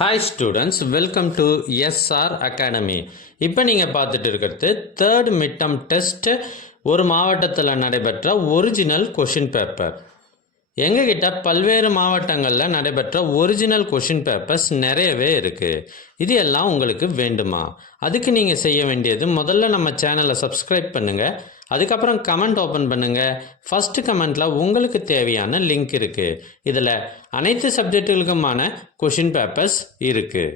Hi students, welcome to SR academy. இப்போ நீங்கள் பார்த்துட்டு இருக்கிறது தேர்ட் மிட்டம் டெஸ்ட் ஒரு மாவட்டத்தில் நடைபெற்ற ஒரிஜினல் கொஷின் பேப்பர். எங்ககிட்ட பல்வேறு மாவட்டங்களில் நடைபெற்ற ஒரிஜினல் கொஷின் பேப்பர்ஸ் நிறையவே இருக்குது. இது எல்லாம் உங்களுக்கு வேண்டுமா? அதுக்கு நீங்கள் செய்ய வேண்டியது, முதல்ல நம்ம சேனலை சப்ஸ்கிரைப் பண்ணுங்கள். அதுக்கப்புறம் கமெண்ட் ஓப்பன் பண்ணுங்கள். ஃபஸ்ட்டு கமெண்ட்டில் உங்களுக்கு தேவையான லிங்க் இருக்குது. இதில் அனைத்து சப்ஜெக்டுகளுக்குமான கொஷின் பேப்பர்ஸ் இருக்குது.